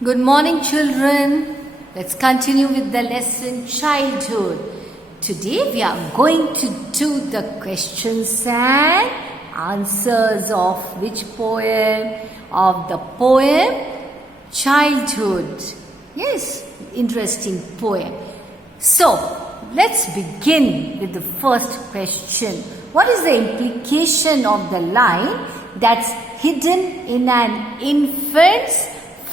Good morning, children. Let's continue with the lesson childhood. Today we are going to do the questions and answers of which poem? Of the poem Childhood. Yes, interesting poem. So, let's begin with the first question. What is the implication of the line that's hidden in an infant's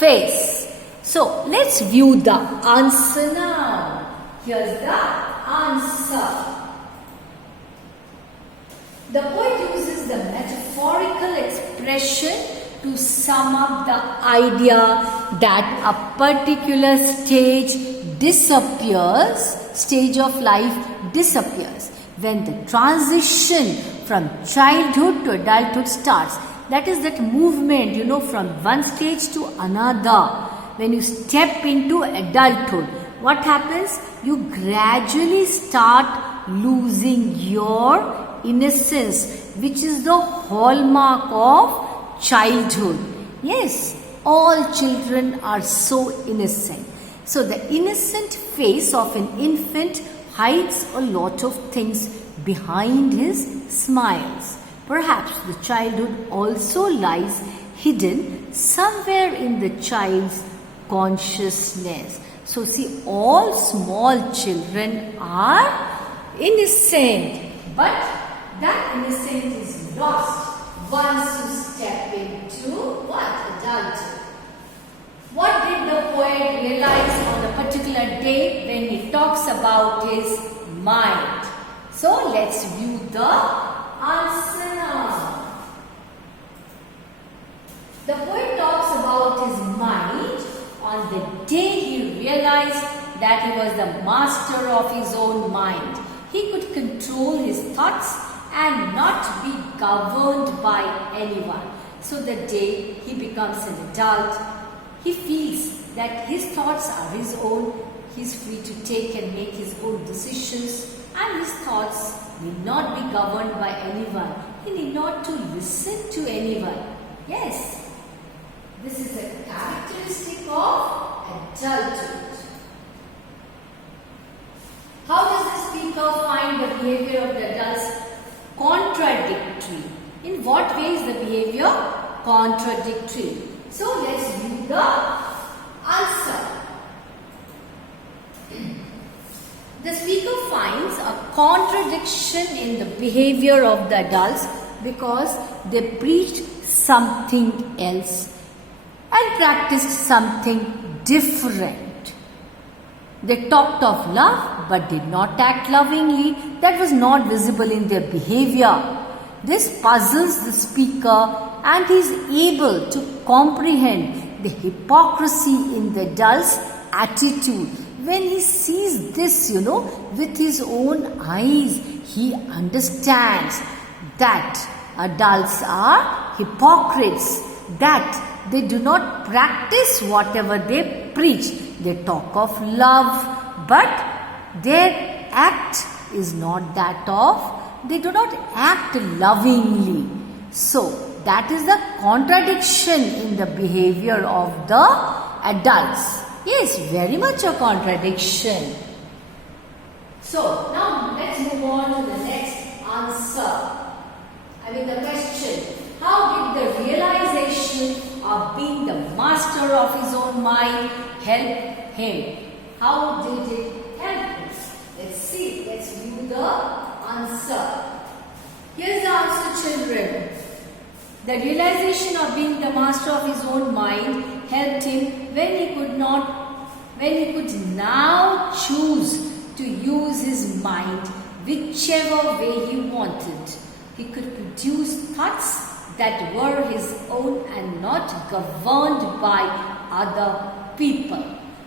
face? So, let's view the answer now. Here's the answer. The poet uses the metaphorical expression to sum up the idea that a particular stage of life disappears when the transition from childhood to adulthood starts. That is that movement, from one stage to another. When you step into adulthood, what happens? You gradually start losing your innocence, which is the hallmark of childhood. Yes, all children are so innocent. So the innocent face of an infant hides a lot of things behind his smiles. Perhaps the childhood also lies hidden somewhere in the child's consciousness. So see, all small children are innocent, but that innocence is lost once you step into adulthood. What did the poet realize on a particular day when he talks about his mind? So let's view the answer now. The poet talks about his mind on the day he realized that he was the master of his own mind. He could control his thoughts and not be governed by anyone. So the day he becomes an adult, he feels that his thoughts are his own. He is free to take and make his own decisions, and his thoughts need not be governed by anyone. He need not to listen to anyone. Yes, this is a characteristic of adulthood. How does the speaker find the behavior of the adults contradictory? In what way is the behavior contradictory? So let's view the answer. The speaker finds a contradiction in the behavior of the adults because they preached something else and practiced something different. They talked of love but did not act lovingly. That was not visible in their behavior. This puzzles the speaker and he is able to comprehend the hypocrisy in the adult's attitude. When he sees this, with his own eyes, he understands that adults are hypocrites, that they do not practice whatever they preach. They talk of love, but their act is not that of, they do not act lovingly. So, that is the contradiction in the behavior of the adults. Yes, very much a contradiction. So, now let's move on to the next answer. The question. How did the realization of being the master of his own mind help him? How did it help him? Let's see. Let's view the answer. Here's the answer, children. The realization of being the master of his own mind helped him when he could now choose to use his mind whichever way he wanted. He could produce thoughts that were his own and not governed by other people.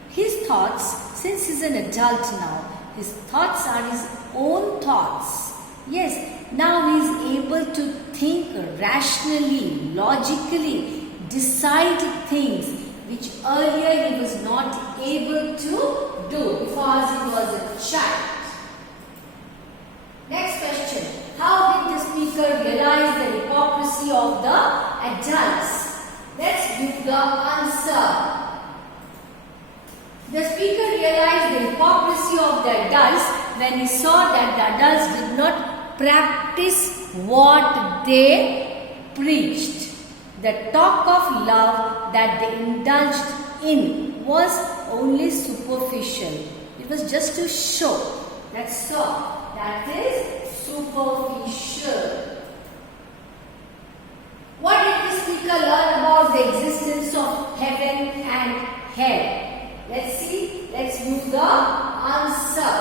His thoughts, since he's an adult now, his thoughts are his own thoughts. Yes, now he is able to think rationally, logically, decide things which earlier he was not able to do because he was a child. Next question. How did the speaker realize the hypocrisy of the adults? Let's give the answer. The speaker realized the hypocrisy of the adults when he saw that the adults did not practice what they preached. The talk of love that they indulged in was only superficial. It was just to show. That's all. That is superficial. What did the speaker learn about the existence of heaven and hell? Let's see. Let's move the answer.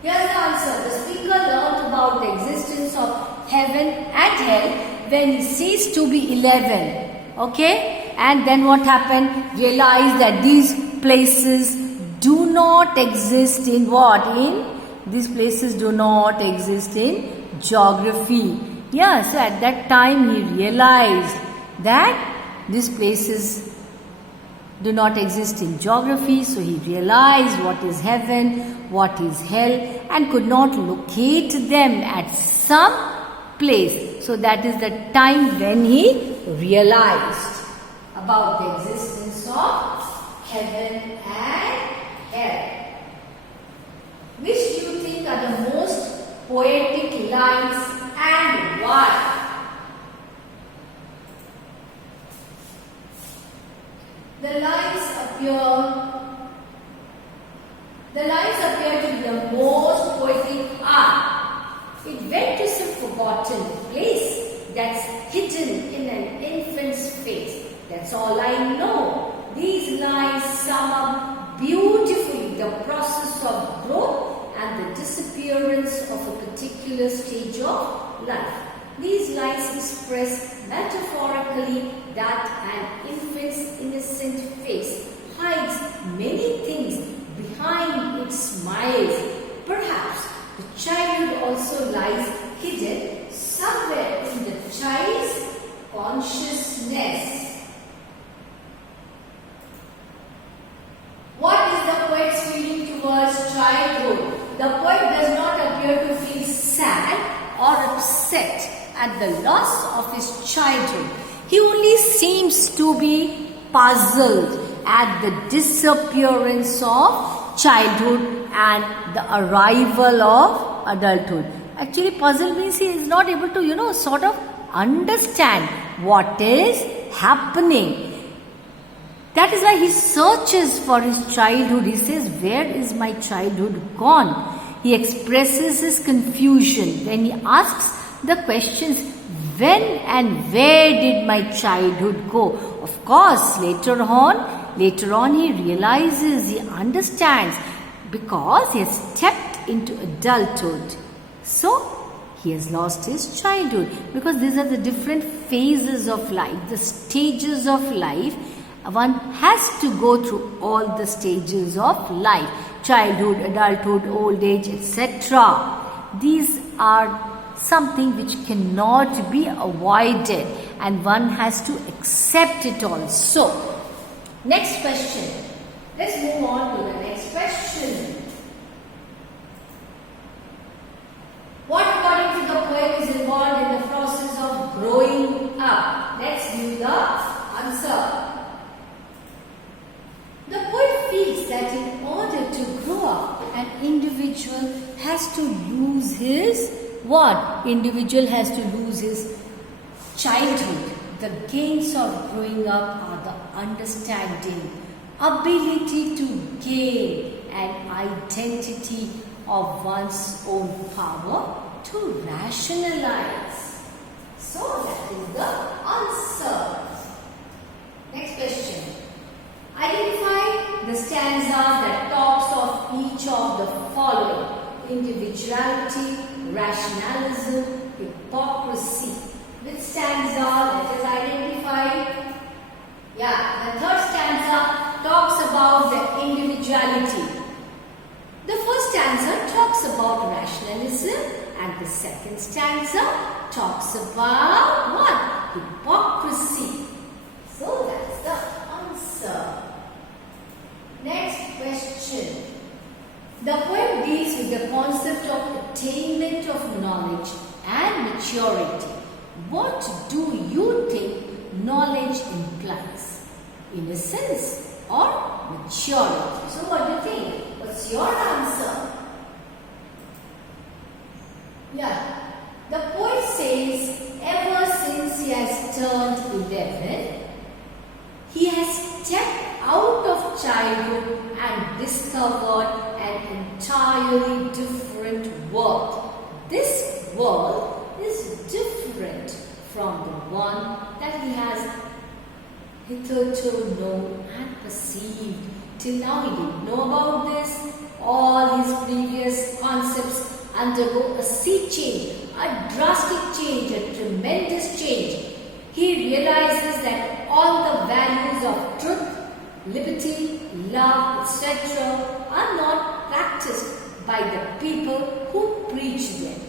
Here's the answer. The speaker learned about the existence of heaven and hell when he ceased to be 11. Okay? And then what happened? Realized that these places do not exist in what? These places do not exist in geography. Yeah, so at that time he realized that these places do not exist in geography, so he realized what is heaven, what is hell, and could not locate them at some place. So that is the time when he realized about the existence of heaven and hell. Which do you think are the most poetic lines and why? The lines appear to be the most poetic are. It went to some forgotten place that's hidden in an infant's face. That's all I know. These lines sum up beautifully the process of growth and the disappearance of a particular stage of life. These lines express metaphorically that an infant's innocent face hides many things behind its smiles. Perhaps the childhood also lies hidden somewhere in the child's consciousness. What is the poet's feeling towards childhood? The poet does not appear to feel sad or upset at the loss of his childhood. He only seems to be puzzled at the disappearance of childhood and the arrival of adulthood. Actually, puzzle means he is not able to, sort of understand what is happening. That is why he searches for his childhood. He says, where is my childhood gone? He expresses his confusion when he asks the questions, when and where did my childhood go? Of course, later on he realizes, he understands, because he has stepped into adulthood. So, he has lost his childhood, because these are the different phases of life, the stages of life. One has to go through all the stages of life: childhood, adulthood, old age, etc. These are something which cannot be avoided, and one has to accept it also. Next question. Let's move on to the next question. What, according to the poet, is involved in the process of growing up? Let's view the answer. The poet feels that in order to grow up, an individual has to lose his what? Individual has to lose his childhood. The gains of growing up are the understanding, ability to gain an identity of one's own power to rationalize. So that is the answer. Next question. Identify the stanza that talks of each of the following: individuality, rationalism, hypocrisy. Which stanza? Let us identify. Yeah, the third stanza talks about the individuality. The first stanza talks about rationalism, and the second stanza talks about what? Hypocrisy. So that's the answer. Next question. The poem deals with the concept of attainment of knowledge and maturity. What do you think knowledge implies? Innocence or maturity? So what do you think? What's your answer? Yeah. The poet says, ever since he has turned 11, he has stepped out of childhood and discovered an entirely different world. This world is different from the one that he has hitherto known and perceived. Till now he didn't know about this. All his previous concepts undergo a sea change, a drastic change, a tremendous change. He realizes that all the values of truth, liberty, love, etc. are not practiced by the people who preach them.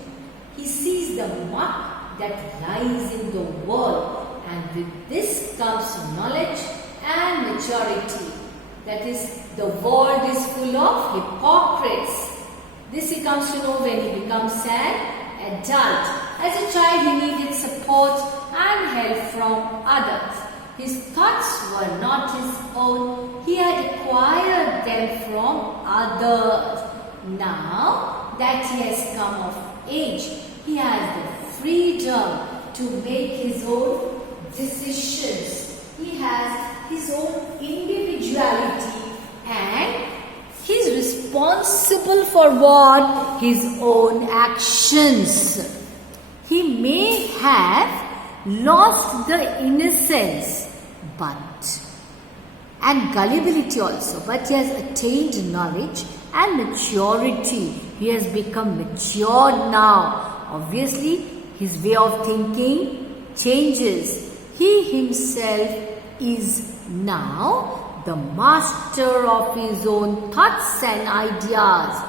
He sees the muck that lies in the world, and with this comes knowledge and maturity. That is, the world is full of hypocrites. This he comes to know when he becomes an adult. As a child, he needed support and help from others. His thoughts were not his own. He had acquired them from others. Now that he has come of age, he has the freedom to make his own decisions. He has his own individuality and he is responsible for what? His own actions. He may have lost the innocence and gullibility also, but he has attained knowledge and maturity. He has become mature now. Obviously, his way of thinking changes. He himself is now the master of his own thoughts and ideas.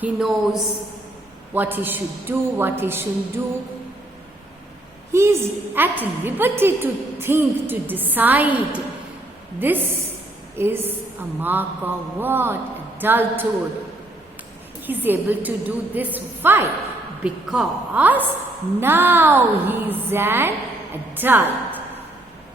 He knows what he should do, what he shouldn't do. He is at liberty to think, to decide. This is a mark of what? Adulthood. He is able to do this. Why? Because now he is an adult.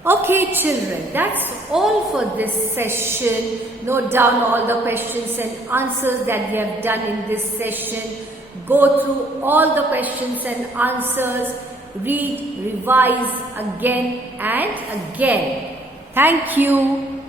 Okay, children, that's all for this session. Note down all the questions and answers that we have done in this session. Go through all the questions and answers. Read, revise again and again. Thank you.